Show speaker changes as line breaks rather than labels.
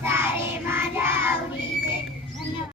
saremo